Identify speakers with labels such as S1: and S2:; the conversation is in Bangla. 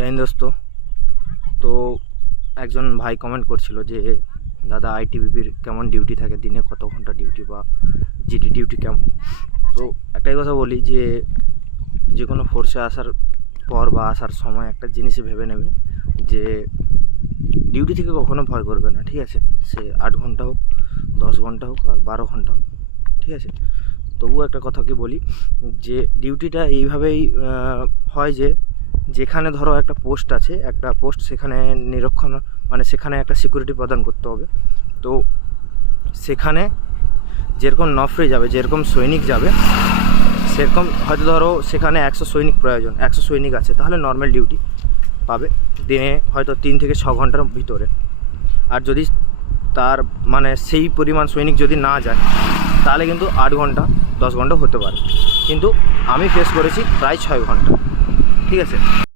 S1: জয় হিন্দ দোস্ত, তো একজন ভাই কমেন্ট করছিল যে, দাদা আইটিবিপির কেমন ডিউটি থাকে? দিনে কত ঘণ্টা ডিউটি বা জিডি ডিউটি কেমন? তো একটাই কথা বলি যে যে কোনো ফোর্সে আসার পর বা আসার সময় একটা জিনিসই ভেবে নেবে যে ডিউটি থেকে কখনো ভয় করবে না, ঠিক আছে? সে আট ঘণ্টা হোক, দশ ঘণ্টা হোক আর বারো ঘণ্টা হোক, ঠিক আছে? তবুও একটা কথা কি বলি যে ডিউটিটা এইভাবেই হয় যে যেখানে ধরো একটা পোস্ট আছে, একটা পোস্ট সেখানে নিরক্ষণ মানে সেখানে একটা সিকিউরিটি প্রদান করতে হবে। তো সেখানে যেরকম নফরে যাবে, যেরকম সৈনিক যাবে, সেরকম হয়তো ধরো সেখানে একশো সৈনিক প্রয়োজন, একশো সৈনিক আছে, তাহলে নর্মাল ডিউটি পাবে দিনে হয়তো তিন থেকে ছ ঘণ্টার ভিতরে। আর যদি তার মানে সেই পরিমাণ সৈনিক যদি না যায়, তাহলে কিন্তু আট ঘণ্টা, দশ ঘণ্টা হতে পারে। কিন্তু আমি ফেস করেছি প্রায় ছয় ঘণ্টা। ঠিক আছে।